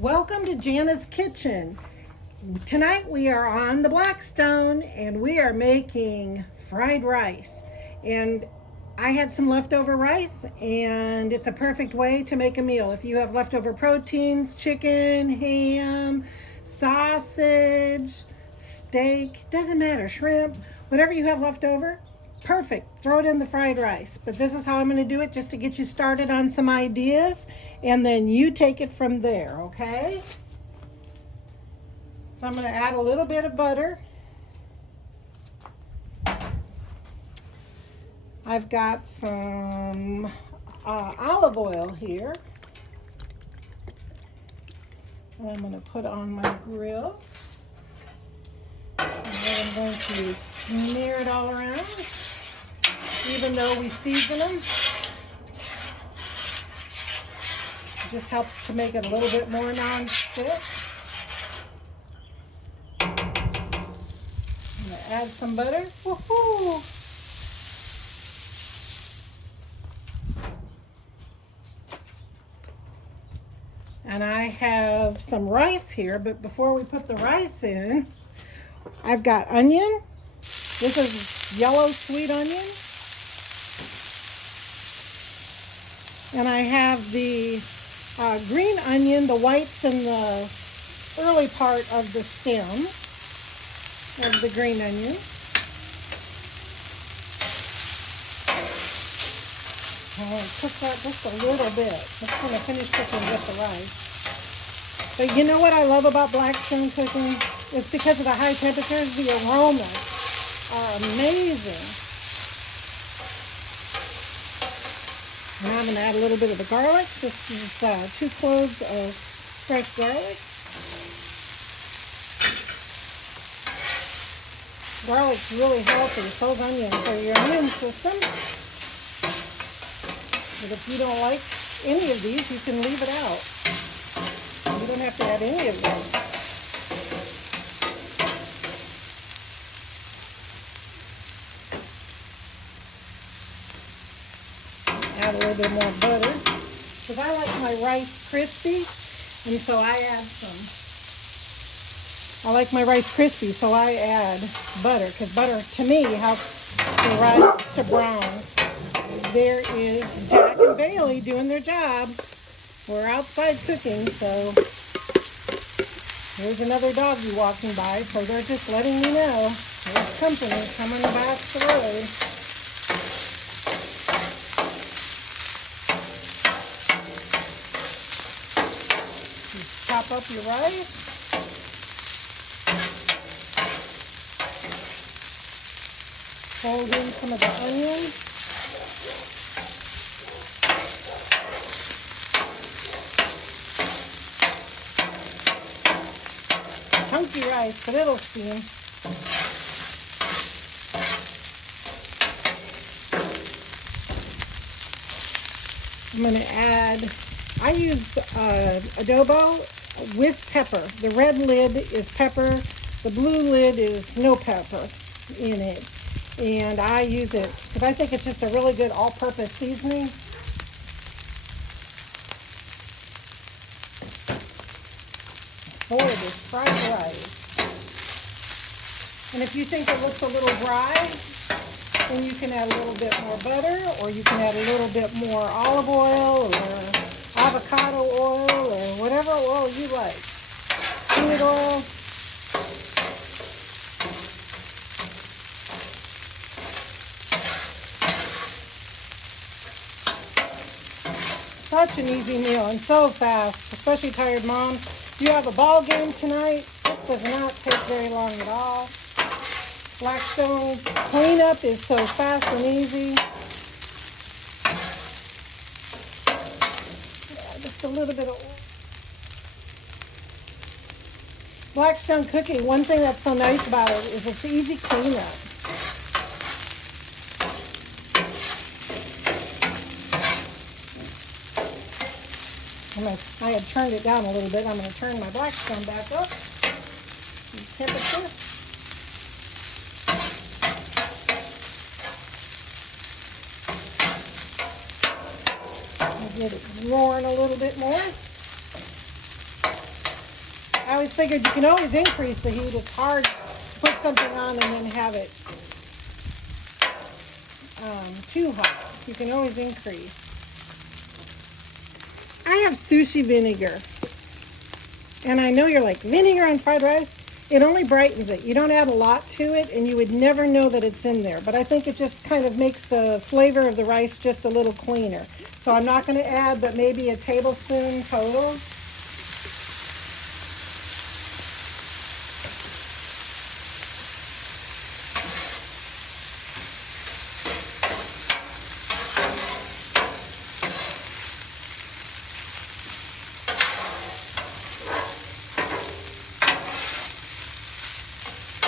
Welcome to Jana's Kitchen. Tonight we are on the Blackstone and we are making fried rice. And I had some leftover rice and it's a perfect way to make a meal. If you have leftover proteins, chicken, ham, sausage, steak, doesn't matter, shrimp, whatever you have left over, perfect. Throw it in the fried rice. But this is how I'm going to do it just to get you started on some ideas. And then you take it from there, okay? So I'm going to add a little bit of butter. I've got some olive oil here. And I'm going to put on my grill. And then I'm going to smear it all around. Even though we season them, it just helps to make it a little bit more non-stick. I'm going to add some butter. Woohoo! And I have some rice here, but before we put the rice in, I've got onion. This is yellow sweet onion. And I have the green onion, the whites in the early part of the stem of the green onion. I'm going to cook that just a little bit. Just going to finish cooking with the rice. But you know what I love about Blackstone cooking? It's because of the high temperatures, the aromas are amazing. And I'm going to add a little bit of the garlic. This is 2 cloves of fresh garlic. Garlic's really healthy. So is onion for your immune system. But if you don't like any of these, you can leave it out. You don't have to add any of them. Add a little bit more butter because I like my rice crispy, and so I add butter because butter to me helps the rice to brown. There is Jack and Bailey doing their job. We're outside cooking, so there's another doggy walking by, so they're just letting me know there's company coming past the road. Chop up your rice. Fold in some of the onion. Chunky rice, but it'll steam. I'm going to add, I use adobo with pepper. The red lid is pepper. The blue lid is no pepper in it. And I use it because I think it's just a really good all-purpose seasoning. For this fried rice. And if you think it looks a little dry, then you can add a little bit more butter, or you can add a little bit more olive oil or avocado oil or whatever oil you like. Peanut oil. Such an easy meal and so fast, especially tired moms. You have a ball game tonight. This does not take very long at all. Blackstone cleanup is so fast and easy. Yeah, just a little bit of Blackstone cooking. One thing that's so nice about it is it's easy cleanup. I had turned it down a little bit. I'm going to turn my Blackstone back up. Temperature. I'll get it roaring a little bit more. always figured you can always increase the heat. It's hard to put something on and then have it too hot. You can always increase. I have sushi vinegar. And I know you're like, vinegar on fried rice? It only brightens it. You don't add a lot to it, and you would never know that it's in there. But I think it just kind of makes the flavor of the rice just a little cleaner. So I'm not going to add but maybe a tablespoon total.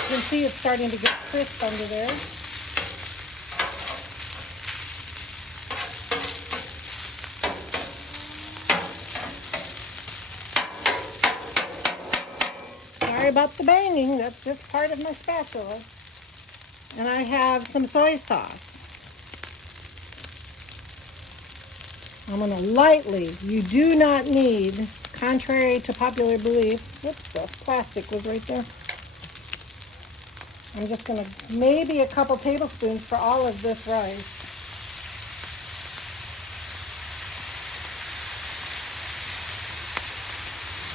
You can see it's starting to get crisp under there. Sorry about the banging, that's just part of my spatula. And I have some soy sauce. I'm going to lightly, you do not need, contrary to popular belief, whoops, the plastic was right there. I'm just going to, maybe a couple tablespoons for all of this rice.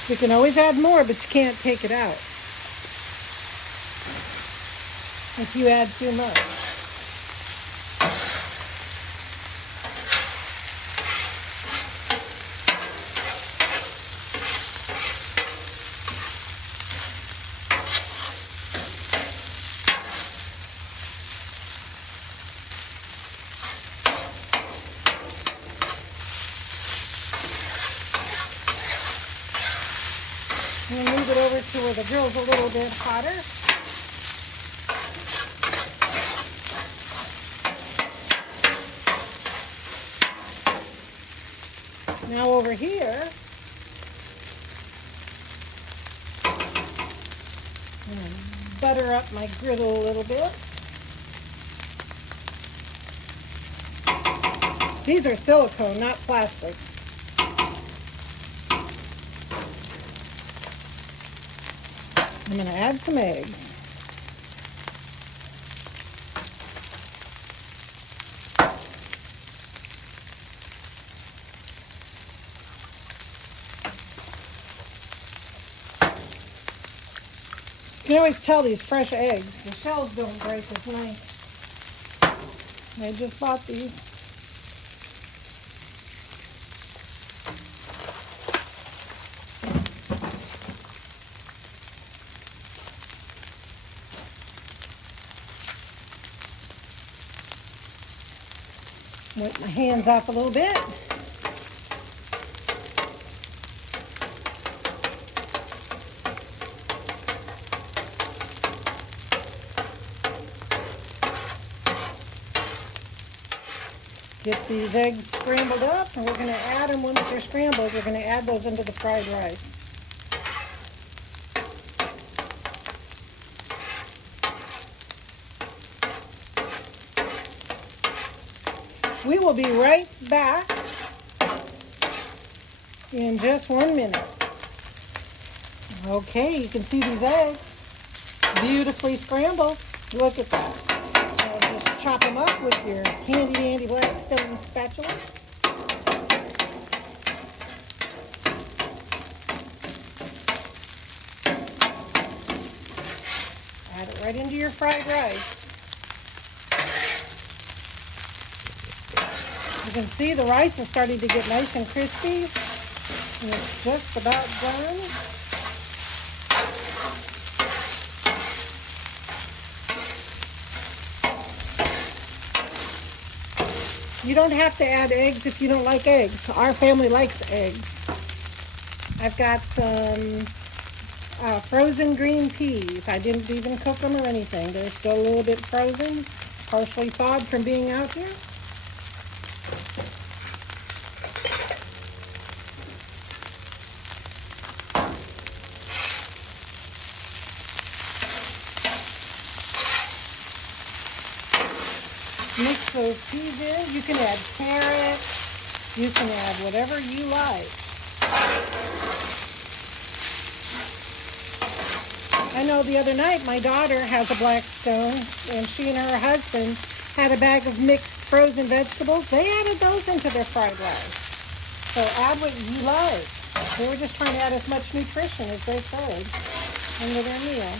You can always add more, but you can't take it out if you add too much. And move it over to where the grill's a little bit hotter. Now over here, I'm going to butter up my griddle a little bit. These are silicone, not plastic. I'm going to add some eggs. You can always tell these fresh eggs. The shells don't break as nice. I just bought these. Wipe my hands off a little bit. Get these eggs scrambled up, and we're going to add them once they're scrambled. We're going to add those into the fried rice. We will be right back in just 1 minute. Okay, you can see these eggs beautifully scrambled. Look at that. Now just chop them up with your handy dandy Blackstone spatula. Add it right into your fried rice. You can see the rice is starting to get nice and crispy, and it's just about done. You don't have to add eggs if you don't like eggs. Our family likes eggs. I've got some frozen green peas. I didn't even cook them or anything. They're still a little bit frozen, partially thawed from being out here. Mix those peas in. You can add carrots. You can add whatever you like. I know the other night my daughter has a Blackstone, and she and her husband had a bag of mixed frozen vegetables. They added those into their fried rice. So add what you like. They were just trying to add as much nutrition as they could into their meal.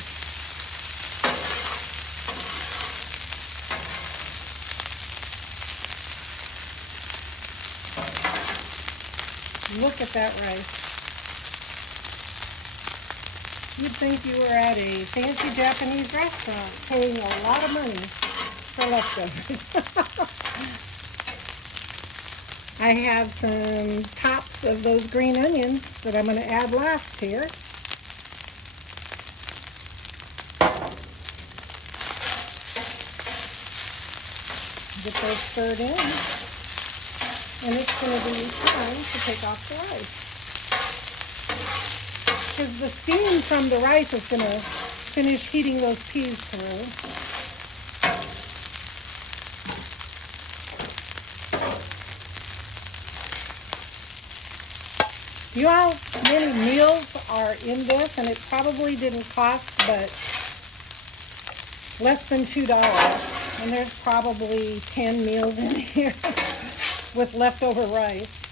Look at that rice. You'd think you were at a fancy Japanese restaurant paying a lot of money for leftovers. I have some tops of those green onions that I'm going to add last here. Get those stirred in. And it's going to be time to take off the rice. Because the steam from the rice is going to finish heating those peas through. You know how many meals are in this? And it probably didn't cost but less than $2. And there's probably 10 meals in here with leftover rice.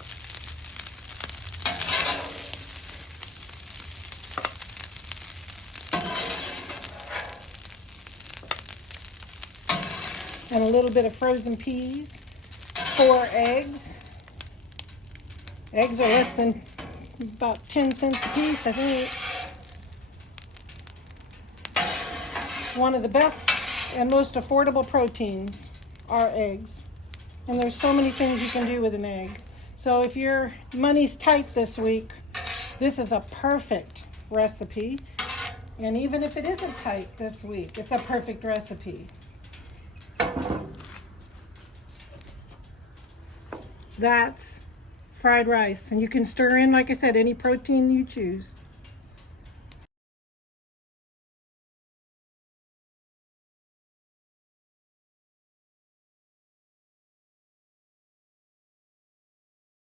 And a little bit of frozen peas, 4 eggs. Eggs are less than about 10 cents a piece, I think. One of the best and most affordable proteins are eggs. And there's so many things you can do with an egg. So if your money's tight this week, this is a perfect recipe. And even if it isn't tight this week, it's a perfect recipe. That's fried rice. And you can stir in, like I said, any protein you choose.